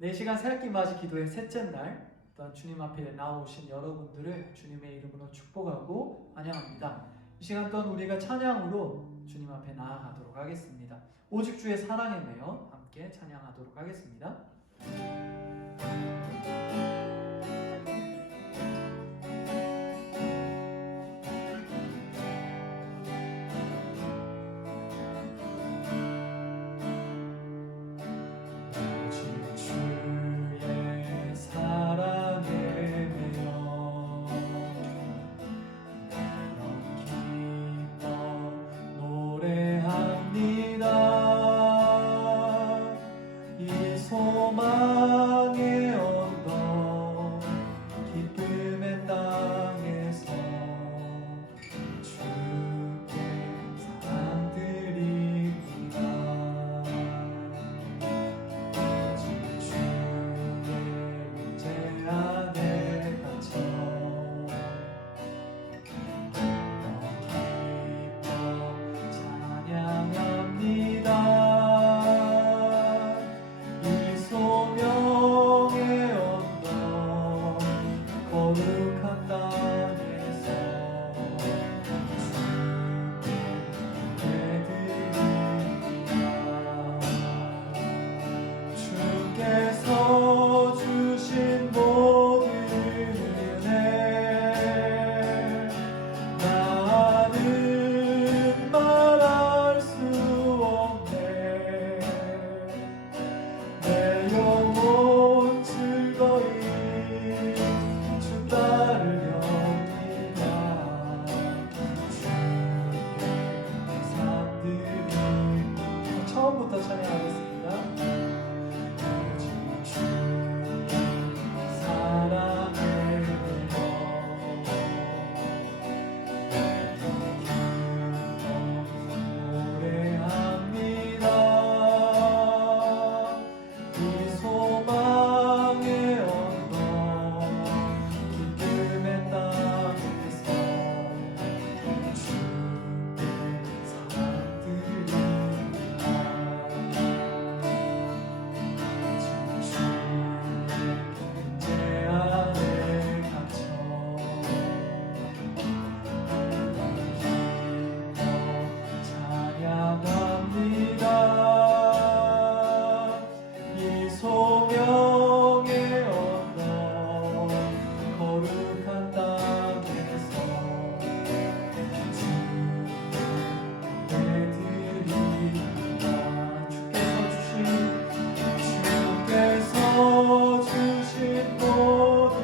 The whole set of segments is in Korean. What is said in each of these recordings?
네, 이 시간 새학기 맞이 기도의 셋째 날 또한 주님 앞에 나오신 여러분들을 주님의 이름으로 축복하고 환영합니다. 이 시간 또한 우리가 찬양으로 주님 앞에 나아가도록 하겠습니다. 오직 주의 사랑에 매여 함께 찬양하도록 하겠습니다. 소망의 언덕 기쁨의 땅에서 주께 사랑드립니다. 주의 임재 안에 갇혀 기뻐 찬양합니다. 소명의 언덕 거룩한 땅에서 주께 드립니다. 주께서 주신 모든 은혜 나는 말할 수 없네. 내 영혼 즐거이 주 따르려니와 주께 감사드립니다. 처음부터 찬양하겠습니다. 오직 주의 사랑에 노래합니다. 소망의 언덕 기쁨의 땅에서 주께 사랑드립니다. 주의 안에 갇혀 찬양합니다. 소명의 언덕 거룩한 땅에서 주께 드립니다. 주께서 주신 모든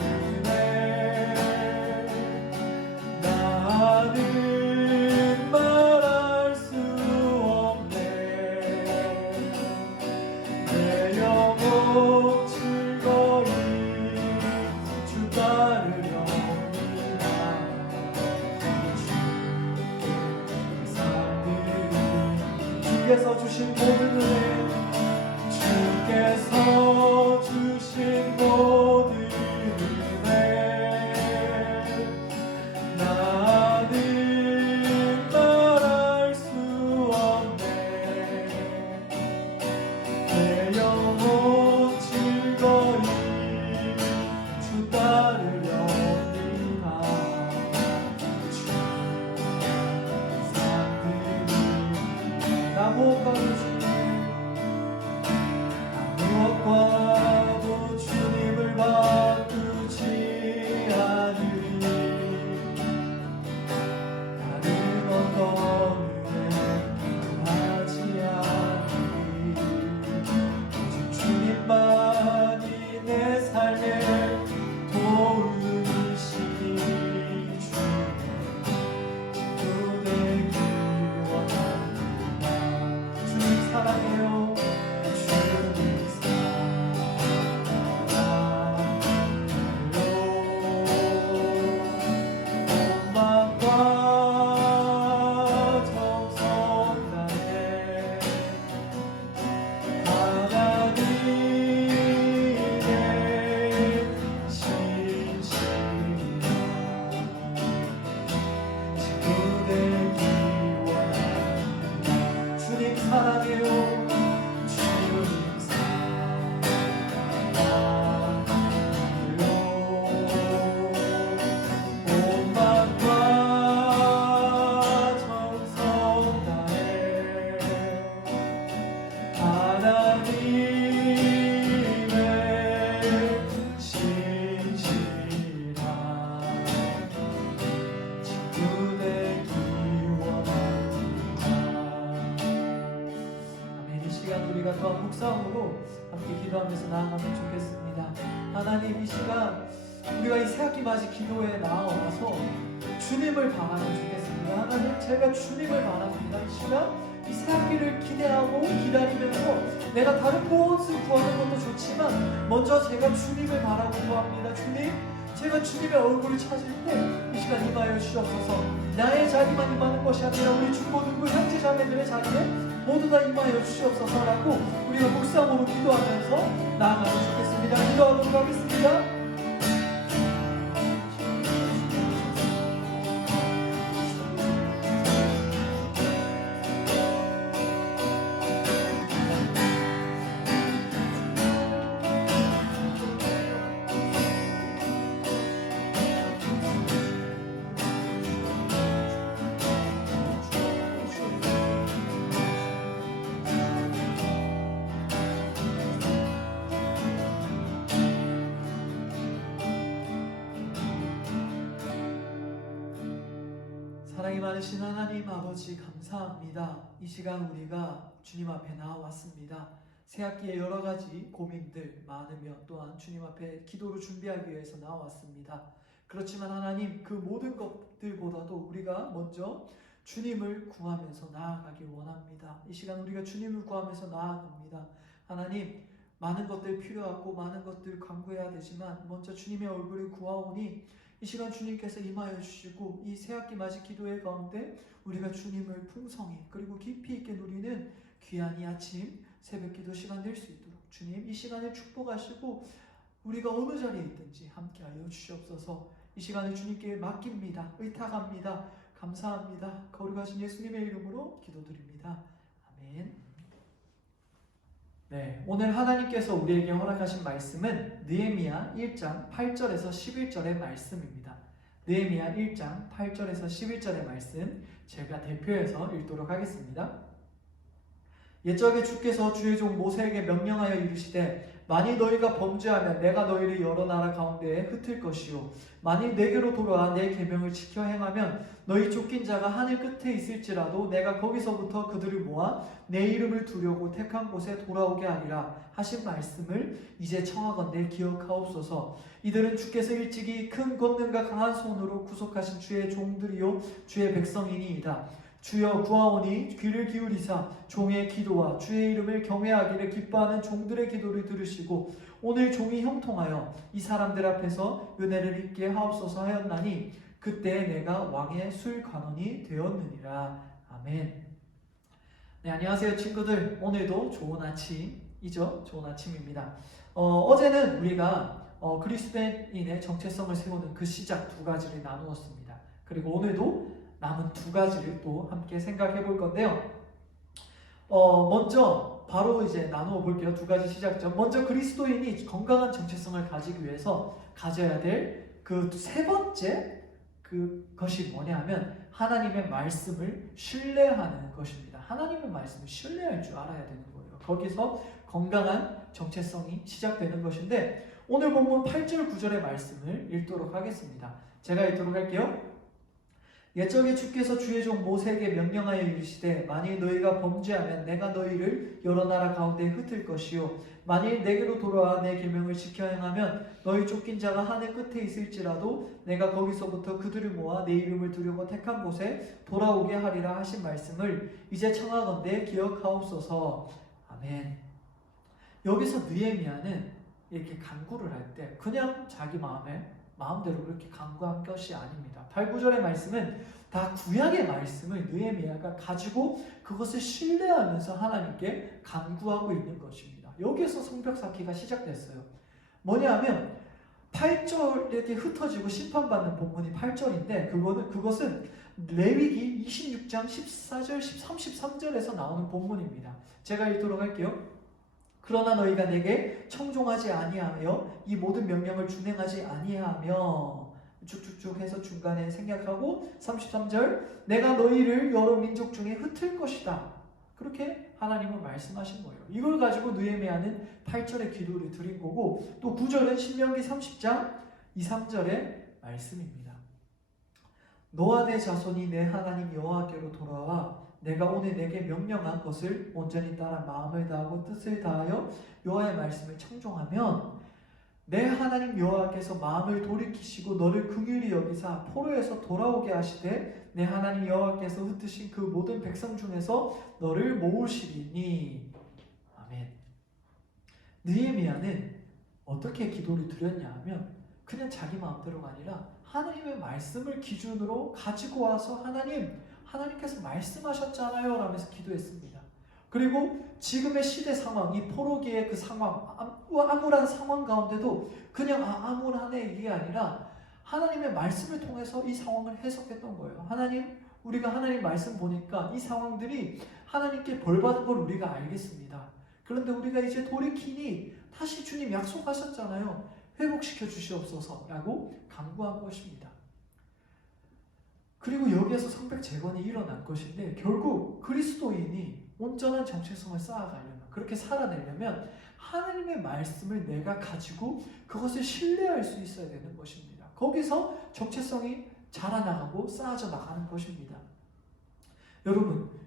은혜 나는 말할 수 없네. 내 영혼 즐거이 주 따르려니와 주께 감사드립니다. 주께서 주신 모든 은혜 주께서 주신 모든 은혜 나는 말할 수 없네. 내 영혼 즐거이 주 따르려니와 주께 감사드립니다. 나 무엇과도 주님을 바꾸지 않으리. 나는 어떤 은혜 구하지 않으리. 오직 주님만이 내 삶의 도움이시니 주님의 기도되기 원합니다. 주님 사랑해요. 주님 사랑해요. 마음과 정성 다해 하나님의 신실한 친구 되기 원합니다. 주님 사랑해요. 시간 우리가 또한 묵상으로 함께 기도하면서 나아가면 좋겠습니다. 하나님, 이 시간 우리가 이 새학기 맞이 기도에 나아와서 주님을 바라면 좋겠습니다. 하나님, 제가 주님을 바랍니다. 이 시간 이 새학기를 기대하고 기다리면서 내가 다른 무엇을 구하는 것도 좋지만 먼저 제가 주님을 바라고 구합니다. 주님, 제가 주님의 얼굴을 찾을 때 이 시간 임하여 주옵소서. 나의 자리만 임하는 것이 아니라 우리 중고등부 형제 자매들의 자리에 모두 다 임하여 주옵소서라고 우리가 묵상으로 기도하면서 나아가면 좋겠습니다. 기도하도록 하겠습니다. 사랑이 많으신 하나님 아버지, 감사합니다. 이 시간 우리가 주님 앞에 나와왔습니다. 새학기에 여러 가지 고민들 많으며 또한 주님 앞에 기도를 준비하기 위해서 나와왔습니다. 그렇지만 하나님, 그 모든 것들보다도 우리가 먼저 주님을 구하면서 나아가길 원합니다. 이 시간 우리가 주님을 구하면서 나아갑니다. 하나님, 많은 것들 필요하고 많은 것들 간구해야 되지만 먼저 주님의 얼굴을 구하오니 이 시간 주님께서 임하여 주시고 이 새학기 맞이 기도회 가운데 우리가 주님을 풍성히 그리고 깊이 있게 누리는 귀한 이 아침 새벽 기도 시간 될 수 있도록 주님 이 시간을 축복하시고 우리가 어느 자리에 있든지 함께하여 주시옵소서. 이 시간을 주님께 맡깁니다. 의탁합니다. 감사합니다. 거룩하신 예수님의 이름으로 기도드립니다. 아멘. 네, 오늘 하나님께서 우리에게 허락하신 말씀은 느헤미야 1장 8절에서 11절의 말씀입니다. 느헤미야 1장 8절에서 11절의 말씀 제가 대표해서 읽도록 하겠습니다. 옛적에 주께서 주의 종 모세에게 명령하여 이르시되 만일 너희가 범죄하면 내가 너희를 여러 나라 가운데에 흩을 것이요 만일 내게로 돌아와 내 계명을 지켜 행하면 너희 쫓긴 자가 하늘 끝에 있을지라도 내가 거기서부터 그들을 모아 내 이름을 두려고 택한 곳에 돌아오게 하리라 하신 말씀을 이제 청하건대 기억하옵소서. 이들은 주께서 일찍이 큰 권능과 강한 손으로 구속하신 주의 종들이요 주의 백성이니이다. 주여 구하오니 귀를 기울이사 종의 기도와 주의 이름을 경외하기를 기뻐하는 종들의 기도를 들으시고 오늘 종이 형통하여 이 사람들 앞에서 은혜를 입게 하옵소서 하였나니 그때 내가 왕의 술관원이 되었느니라. 아멘. 네, 안녕하세요 친구들. 오늘도 좋은 아침이죠. 좋은 아침입니다. 어제는 우리가 그리스도인의 정체성을 세우는 그 시작 두 가지를 나누었습니다. 그리고 오늘도 남은 두 가지를 또 함께 생각해 볼 건데요. 먼저 바로 이제 나누어 볼게요. 두 가지 시작점. 먼저 그리스도인이 건강한 정체성을 가지기 위해서 가져야 될 그 세 번째 그것이 뭐냐 하면 하나님의 말씀을 신뢰하는 것입니다. 하나님의 말씀을 신뢰할 줄 알아야 되는 거예요. 거기서 건강한 정체성이 시작되는 것인데 오늘 본문 8절 9절의 말씀을 읽도록 하겠습니다. 제가 읽도록 할게요. 옛적에 주께서 주의 종 모세에게 명령하여 이르시되 만일 너희가 범죄하면 내가 너희를 여러 나라 가운데 흩을 것이요 만일 내게로 돌아와 내 계명을 지켜 행하면 너희 쫓긴 자가 하늘 끝에 있을지라도 내가 거기서부터 그들을 모아 내 이름을 두려고 택한 곳에 돌아오게 하리라 하신 말씀을 이제 청하건대 기억하옵소서. 아멘. 여기서 느헤미야는 이렇게 간구를 할 때 그냥 자기 마음대로 그렇게 간구한 것이 아닙니다. 8, 9절의 말씀은 다 구약의 말씀을 느헤미야가 가지고 그것을 신뢰하면서 하나님께 간구하고 있는 것입니다. 여기에서 성벽 쌓기가 시작됐어요. 뭐냐면 8절에 흩어지고 심판받는 본문이 8절인데 그것은 레위기 26장 14절, 33절에서 나오는 본문입니다. 제가 읽도록 할게요. 그러나 너희가 내게 청종하지 아니하며 이 모든 명령을 준행하지 아니하며 쭉쭉쭉 해서 중간에 생략하고 33절 내가 너희를 여러 민족 중에 흩을 것이다. 그렇게 하나님은 말씀하신 거예요. 이걸 가지고 느헤미야는 8절의 기도를 드린 거고 또 9절은 신명기 30장 2, 3절의 말씀입니다. 너와 내 자손이 내 하나님 여호와께로 돌아와 내가 오늘 내게 명령한 것을 온전히 따라 마음을 다하고 뜻을 다하여 여호와의 말씀을 청종하면 내 하나님 여호와께서 마음을 돌이키시고 너를 긍휼히 여기사 포로에서 돌아오게 하시되 내 하나님 여호와께서 흩으신 그 모든 백성 중에서 너를 모으시리니. 아멘. 느헤미야는 어떻게 기도를 드렸냐 하면 그냥 자기 마음대로가 아니라 하나님의 말씀을 기준으로 가지고 와서 하나님께서 말씀하셨잖아요 라면서 기도했습니다. 그리고 지금의 시대 상황, 이 포로기의 그 상황, 암울한 상황 가운데도 그냥 암울하네 이게 아니라 하나님의 말씀을 통해서 이 상황을 해석했던 거예요. 우리가 하나님 말씀 보니까 이 상황들이 하나님께 벌받은 걸 우리가 알겠습니다. 그런데 우리가 이제 돌이키니 다시 주님 약속하셨잖아요. 회복시켜 주시옵소서라고 간구한 것입니다. 그리고 여기에서 성벽 재건이 일어난 것인데 결국 그리스도인이 온전한 정체성을 쌓아가려면, 그렇게 살아내려면 하나님의 말씀을 내가 가지고 그것을 신뢰할 수 있어야 되는 것입니다. 거기서 정체성이 자라나가고 쌓아져 나가는 것입니다.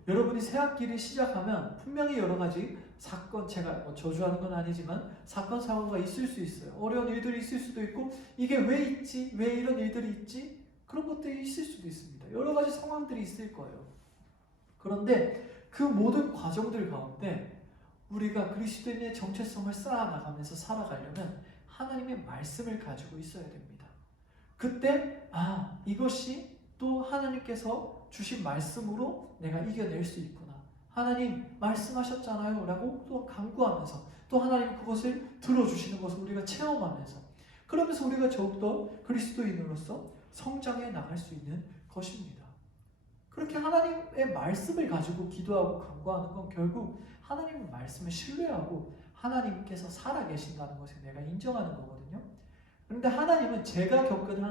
여러분이 새 학기를 시작하면 분명히 여러 가지 사건, 제가 저주하는 건 아니지만 사건 사고가 있을 수 있어요. 어려운 일들이 있을 수도 있고 이게 왜 있지? 왜 이런 일들이 있지? 그런 것들이 있을 수도 있습니다. 여러 가지 상황들이 있을 거예요. 그런데 그 모든 과정들 가운데 우리가 그리스도인의 정체성을 쌓아나가면서 살아가려면 하나님의 말씀을 가지고 있어야 됩니다. 그때 이것이 또 하나님께서 주신 말씀으로 내가 이겨낼 수 있구나. 하나님 말씀하셨잖아요 라고 또 간구하면서 또 하나님 그것을 들어주시는 것을 우리가 체험하면서 그러면서 우리가 더욱더 그리스도인으로서 성장해 나갈 수 있는 것입니다. 그렇게 하나님의 말씀을 가지고 기도하고 간구하는 건 결국 하나님의 말씀을 신뢰하고 하나님께서 살아계신다는 것을 내가 인정하는 거거든요. 그런데 하나님은, 제가 겪은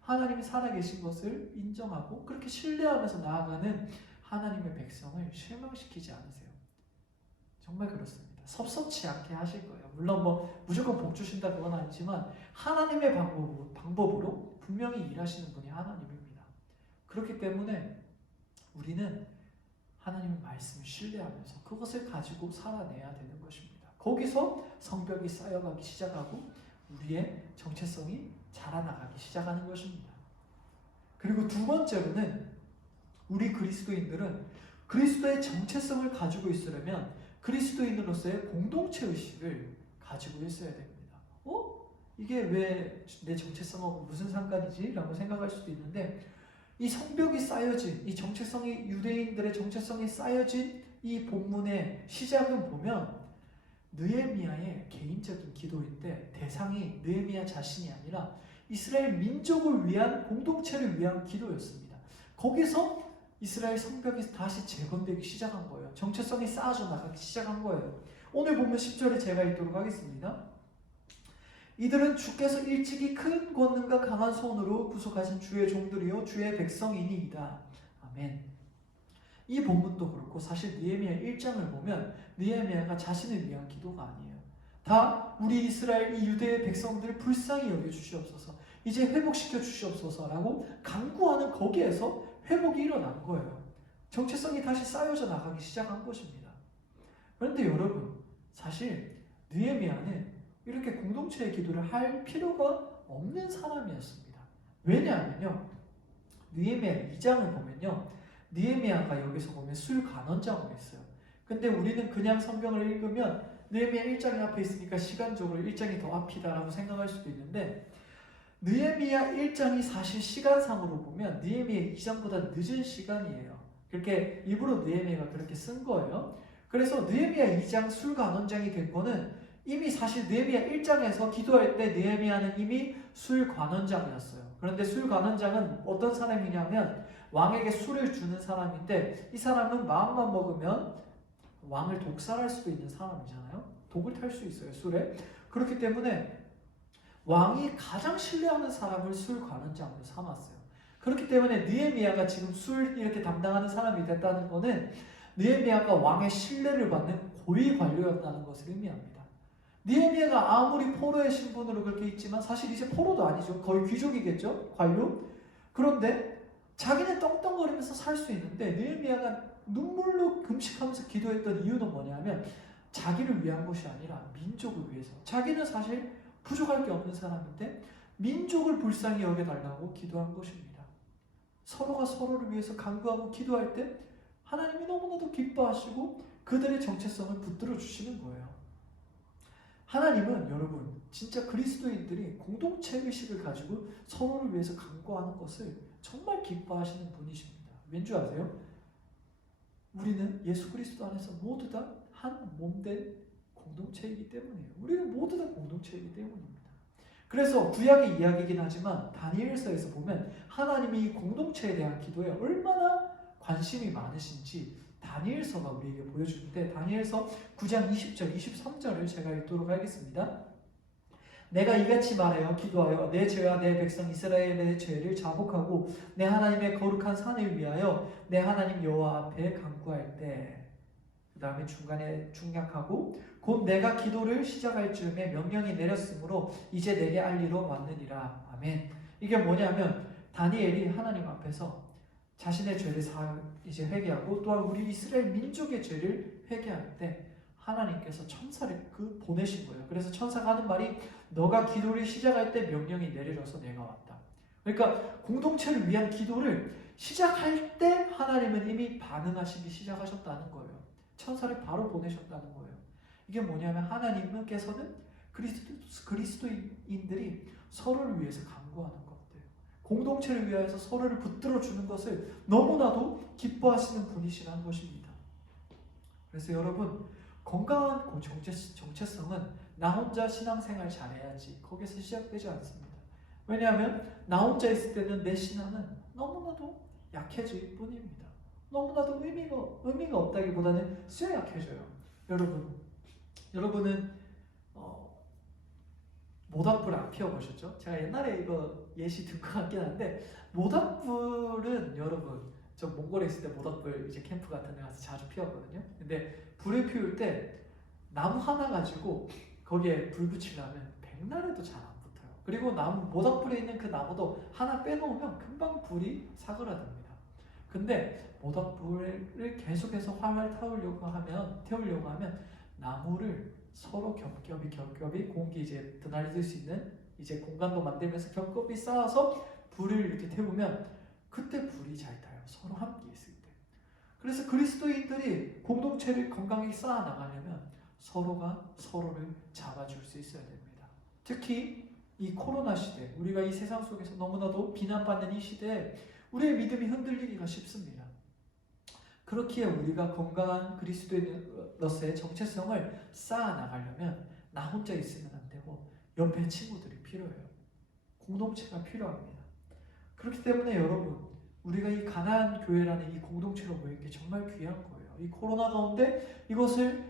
하나님이 살아계신 것을 인정하고 그렇게 신뢰하면서 나아가는 하나님의 백성을 실망시키지 않으세요. 정말 그렇습니다. 섭섭치 않게 하실 거예요. 물론 무조건 복 주신다 그건 아니지만 하나님의 방법으로 분명히 일하시는 분이 하나님입니다. 그렇기 때문에 우리는 하나님의 말씀을 신뢰하면서 그것을 가지고 살아내야 되는 것입니다. 거기서 성벽이 쌓여가기 시작하고 우리의 정체성이 자라나가기 시작하는 것입니다. 그리고 두 번째로는 우리 그리스도인들은 그리스도의 정체성을 가지고 있으려면 그리스도인으로서의 공동체 의식을 가지고 있어야 됩니다. 이게 왜 내 정체성하고 무슨 상관이지? 라고 생각할 수도 있는데 이 성벽이 쌓여진, 이 정체성이, 유대인들의 정체성이 쌓여진 이 본문의 시작은 보면 느헤미야의 개인적인 기도인데 대상이 느헤미야 자신이 아니라 이스라엘 민족을 위한, 공동체를 위한 기도였습니다. 거기서 이스라엘 성벽이 다시 재건되기 시작한 거예요. 정체성이 쌓아져 나가기 시작한 거예요. 오늘 보면 10절에 제가 읽도록 하겠습니다. 이들은 주께서 일찍이 큰 권능과 강한 손으로 구속하신 주의 종들이요 주의 백성이니이다. 아멘. 이 본문도 그렇고 사실 느헤미야 1장을 보면 느헤미야가 자신을 위한 기도가 아니에요. 다 우리 이스라엘 이 유대의 백성들을 불쌍히 여겨 주시옵소서, 이제 회복시켜 주시옵소서라고 간구하는 거기에서 회복이 일어난 거예요. 정체성이 다시 쌓여져 나가기 시작한 것입니다. 그런데 여러분, 사실 느헤미야는 이렇게 공동체의 기도를 할 필요가 없는 사람이었습니다. 왜냐하면요, 느헤미야 2장을 보면요, 느헤미야가 여기서 보면 술관원장으로 있어요. 근데 우리는 그냥 성경을 읽으면 느헤미야 1장이 앞에 있으니까 시간적으로 1장이 더 앞이다라고 생각할 수도 있는데 느헤미야 1장이 사실 시간상으로 보면 느헤미야 2장보다 늦은 시간이에요. 그렇게 일부러 느헤미야가 그렇게 쓴 거예요. 그래서 느헤미야 2장 술관원장이 된 거는 이미 사실 느헤미야 1장에서 기도할 때 느헤미야는 이미 술관원장이었어요. 그런데 술관원장은 어떤 사람이냐면 왕에게 술을 주는 사람인데 이 사람은 마음만 먹으면 왕을 독살할 수도 있는 사람이잖아요. 독을 탈 수 있어요, 술에. 그렇기 때문에 왕이 가장 신뢰하는 사람을 술관원장으로 삼았어요. 그렇기 때문에 느헤미야가 지금 술 이렇게 담당하는 사람이 됐다는 것은 느헤미야가 왕의 신뢰를 받는 고위 관료였다는 것을 의미합니다. 느헤미야가 아무리 포로의 신분으로 그렇게 있지만 사실 이제 포로도 아니죠. 거의 귀족이겠죠, 관료. 그런데 자기는 떵떵거리면서 살 수 있는데 느헤미야가 눈물로 금식하면서 기도했던 이유는 뭐냐면 자기를 위한 것이 아니라 민족을 위해서. 자기는 사실 부족할 게 없는 사람인데 민족을 불쌍히 여겨달라고 기도한 것입니다. 서로가 서로를 위해서 간구하고 기도할 때 하나님이 너무나도 기뻐하시고 그들의 정체성을 붙들어 주시는 거예요. 하나님은 여러분 진짜 그리스도인들이 공동체 의식을 가지고 서로를 위해서 간구하는 것을 정말 기뻐하시는 분이십니다. 왠지 아세요? 우리는 예수 그리스도 안에서 모두 다 한 몸된 공동체이기 때문이에요. 우리는 모두 다 공동체이기 때문입니다. 그래서 구약의 이야기이긴 하지만 다니엘서에서 보면 하나님이 이 공동체에 대한 기도에 얼마나 관심이 많으신지 다니엘서가 우리에게 보여주는데 다니엘서 9장 20절, 23절을 제가 읽도록 하겠습니다. 내가 이같이 말하여 기도하여 내 죄와 내 백성 이스라엘의 죄를 자복하고 내 하나님의 거룩한 산을 위하여 내 하나님 여호와 앞에 간구할 때 그 다음에 중간에 중약하고 곧 내가 기도를 시작할 즈음에 명령이 내렸으므로 이제 내게 알리러 왔느니라. 아멘. 이게 뭐냐면 다니엘이 하나님 앞에서 자신의 죄를 이제 회개하고 또한 우리 이스라엘 민족의 죄를 회개할 때 하나님께서 천사를 보내신 거예요. 그래서 천사가 하는 말이 너가 기도를 시작할 때 명령이 내려져서 내가 왔다. 그러니까 공동체를 위한 기도를 시작할 때 하나님은 이미 반응하시기 시작하셨다는 거예요. 천사를 바로 보내셨다는 거예요. 이게 뭐냐면 하나님께서는 그리스도인들이 서로를 위해서 간구하는 것들, 공동체를 위해서 서로를 붙들어 주는 것을 너무나도 기뻐하시는 분이시라는 것입니다. 그래서 여러분 건강한 정체성은 나 혼자 신앙생활 잘해야지 거기서 시작되지 않습니다. 왜냐하면 나 혼자 있을 때는 내 신앙은 너무나도 약해질 뿐입니다. 너무나도 의미가 없다기보다는 쇠약해져요. 여러분은 모닥불 안 피워보셨죠? 제가 옛날에 이거 예시 든 것 같긴 한데 모닥불은 여러분 저 몽골에 있을 때 모닥불 이제 캠프 같은 데 가서 자주 피웠거든요. 근데 불을 피울 때 나무 하나 가지고 거기에 불 붙이려면 백날에도 잘 안 붙어요. 그리고 모닥불에 있는 그 나무도 하나 빼놓으면 금방 불이 사그라듭니다. 근데 모닥불을 계속해서 활활 태우려고 하면 나무를 서로 겹겹이 공기 이제 드날릴 수 있는 이제 공간도 만들면서 겹겹이 쌓아서 불을 이렇게 태우면 그때 불이 잘 타요. 서로 함께 있을 때. 그래서 그리스도인들이 공동체를 건강히 쌓아 나가려면 서로가 서로를 잡아줄 수 있어야 됩니다. 특히 이 코로나 시대, 우리가 이 세상 속에서 너무나도 비난받는 이 시대에 우리의 믿음이 흔들리기가 쉽습니다. 그렇기에 우리가 건강한 그리스도인으로서의 정체성을 쌓아 나가려면 나 혼자 있으면 안 되고 옆에 친구들이 필요해요. 공동체가 필요합니다. 그렇기 때문에 여러분 우리가 이 가나안 교회라는 이 공동체로 모인 게 정말 귀한 거예요. 이 코로나 가운데 이것을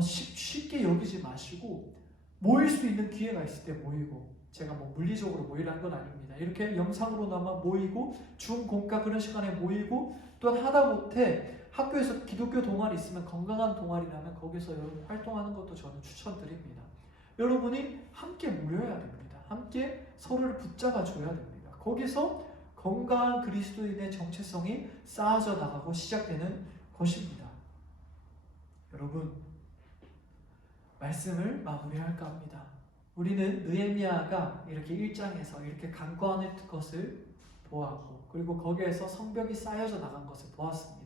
쉽게 여기지 마시고 모일 수 있는 기회가 있을 때 모이고 제가 물리적으로 모이라는 건 아닙니다. 이렇게 영상으로나마 모이고 줌 공과 그런 시간에 모이고 또한 하다못해 학교에서 기독교 동아리 있으면 건강한 동아리라면 거기서 여러분 활동하는 것도 저는 추천드립니다. 여러분이 함께 모여야 됩니다. 함께 서로를 붙잡아 줘야 됩니다. 거기서 건강한 그리스도인의 정체성이 쌓아져 나가고 시작되는 것입니다. 여러분 말씀을 마무리할까 합니다. 우리는 느헤미야가 이렇게 1장에서 이렇게 간구하는 것을 보았고 그리고 거기에서 성벽이 쌓여져 나간 것을 보았습니다.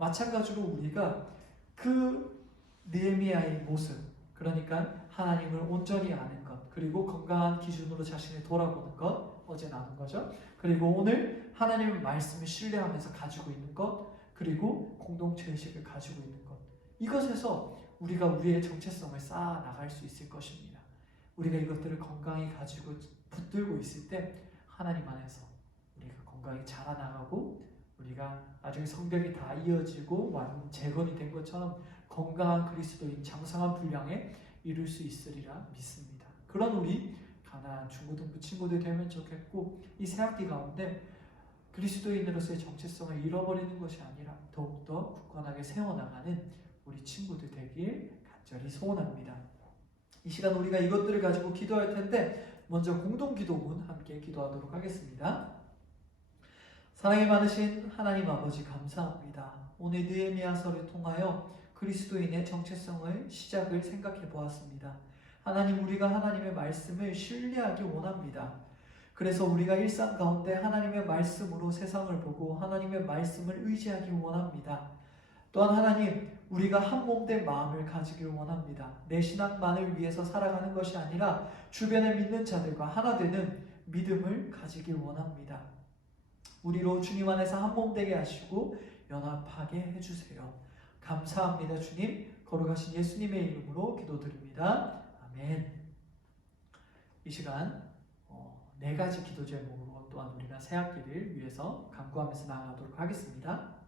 마찬가지로 우리가 그 느헤미야의 모습, 그러니까 하나님을 온전히 아는 것, 그리고 건강한 기준으로 자신을 돌아보는 것, 어제 나눈 거죠. 그리고 오늘 하나님의 말씀을 신뢰하면서 가지고 있는 것, 그리고 공동체 의식을 가지고 있는 것, 이것에서 우리가 우리의 정체성을 쌓아 나갈 수 있을 것입니다. 우리가 이것들을 건강히 가지고 붙들고 있을 때 하나님 안에서 우리가 건강히 자라나가고 우리가 나중에 성벽이 다 이어지고 재건이 된 것처럼 건강한 그리스도인 장성한 분량에 이룰 수 있으리라 믿습니다. 그런 우리 가나안 중고등부 친구들 되면 좋겠고 이 새학기 가운데 그리스도인으로서의 정체성을 잃어버리는 것이 아니라 더욱더 굳건하게 세워나가는 우리 친구들 되길 간절히 소원합니다. 이 시간 우리가 이것들을 가지고 기도할 텐데 먼저 공동기도문 함께 기도하도록 하겠습니다. 사랑이 많으신 하나님 아버지 감사합니다. 오늘 느헤미야서를 통하여 그리스도인의 정체성을 시작을 생각해 보았습니다. 하나님, 우리가 하나님의 말씀을 신뢰하기 원합니다. 그래서 우리가 일상 가운데 하나님의 말씀으로 세상을 보고 하나님의 말씀을 의지하기 원합니다. 또한 하나님, 우리가 한 몸된 마음을 가지길 원합니다. 내 신앙만을 위해서 살아가는 것이 아니라 주변에 믿는 자들과 하나 되는 믿음을 가지길 원합니다. 우리로 주님 안에서 한 몸 되게 하시고 연합하게 해주세요. 감사합니다. 주님, 거룩하신 예수님의 이름으로 기도드립니다. 아멘. 이 시간 네 가지 기도 제목으로 또한 우리가 새 학기를 위해서 간구하면서 나아가도록 하겠습니다.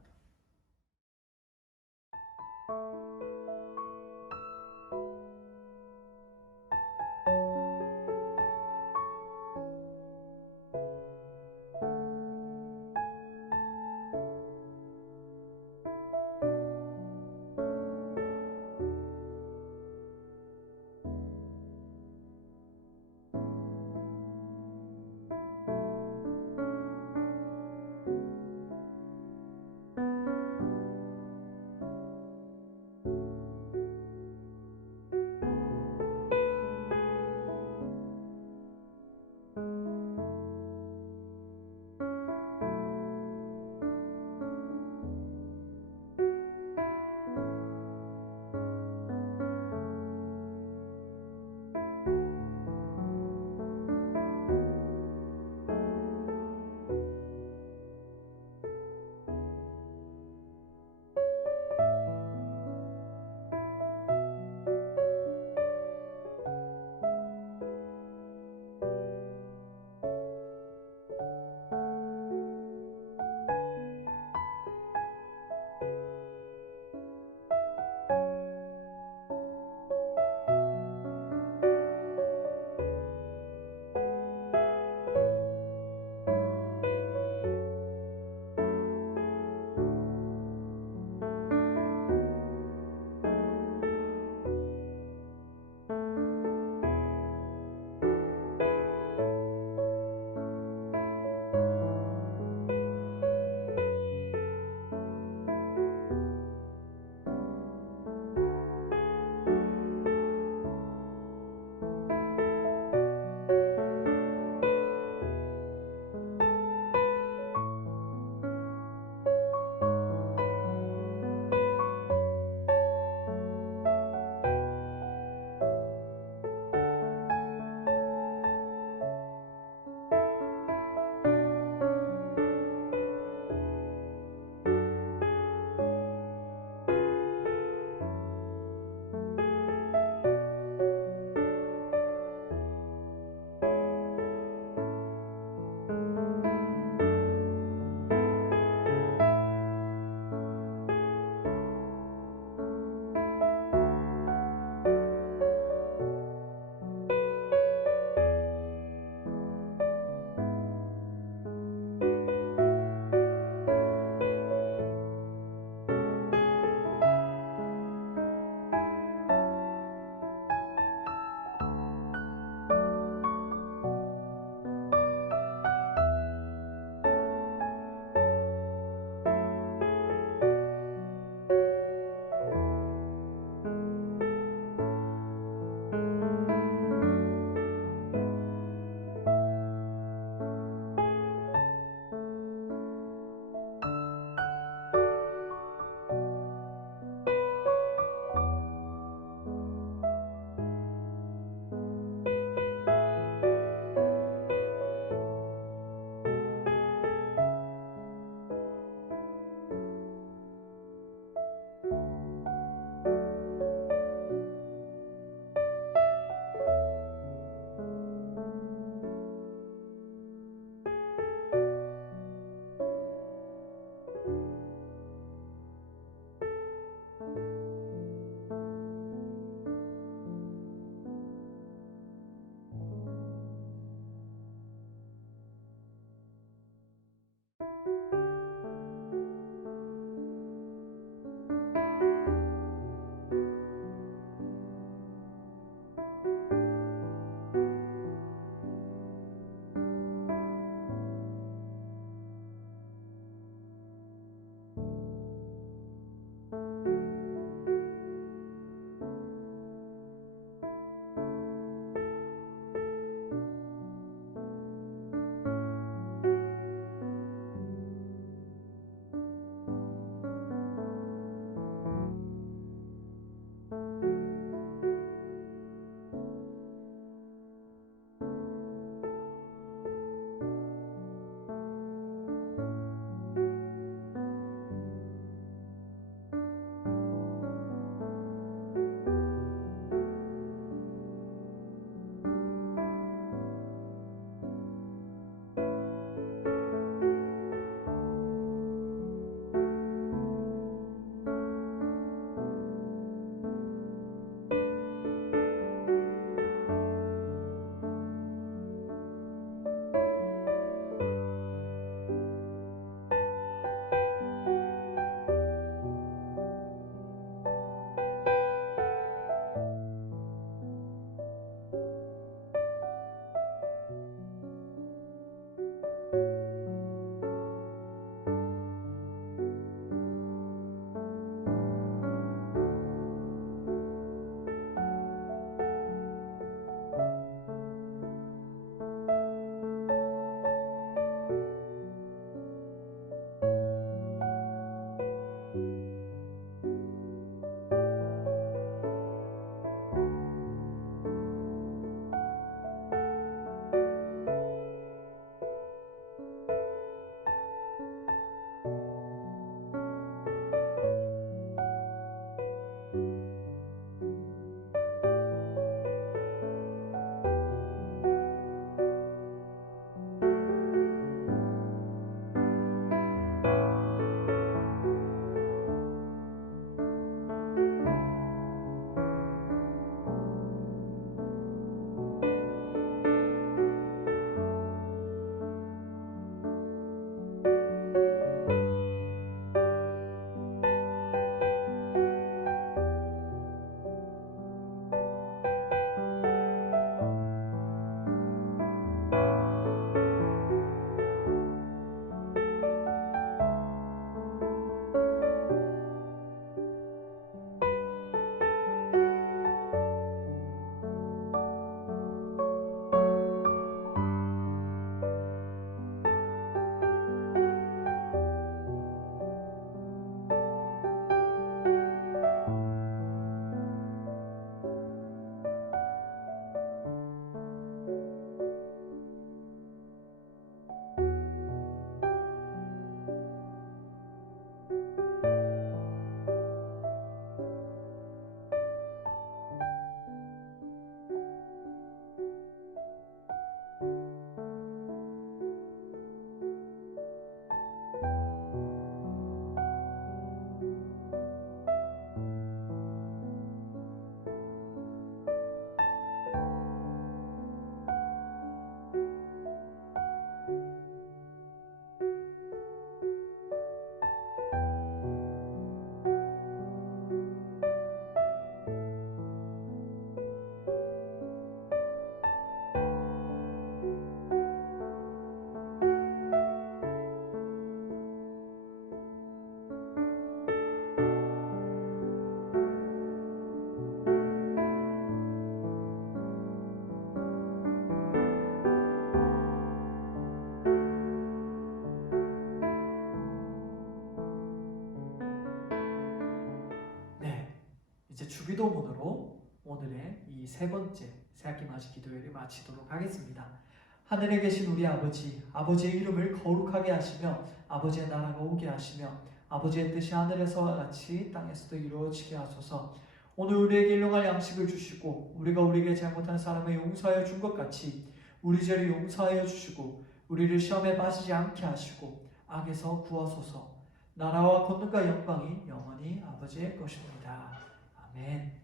주기도문으로 오늘의 이 세 번째 새학기 맞이 기도회를 마치도록 하겠습니다. 하늘에 계신 우리 아버지, 아버지의 이름을 거룩하게 하시며 아버지의 나라가 오게 하시며 아버지의 뜻이 하늘에서와 같이 땅에서도 이루어지게 하소서. 오늘 우리에게 일용할 양식을 주시고 우리가 우리에게 잘못한 사람을 용서하여 준 것 같이 우리 죄를 용서하여 주시고 우리를 시험에 빠지지 않게 하시고 악에서 구하소서. 나라와 권능과 영광이 영원히 아버지의 것입니다. 아멘.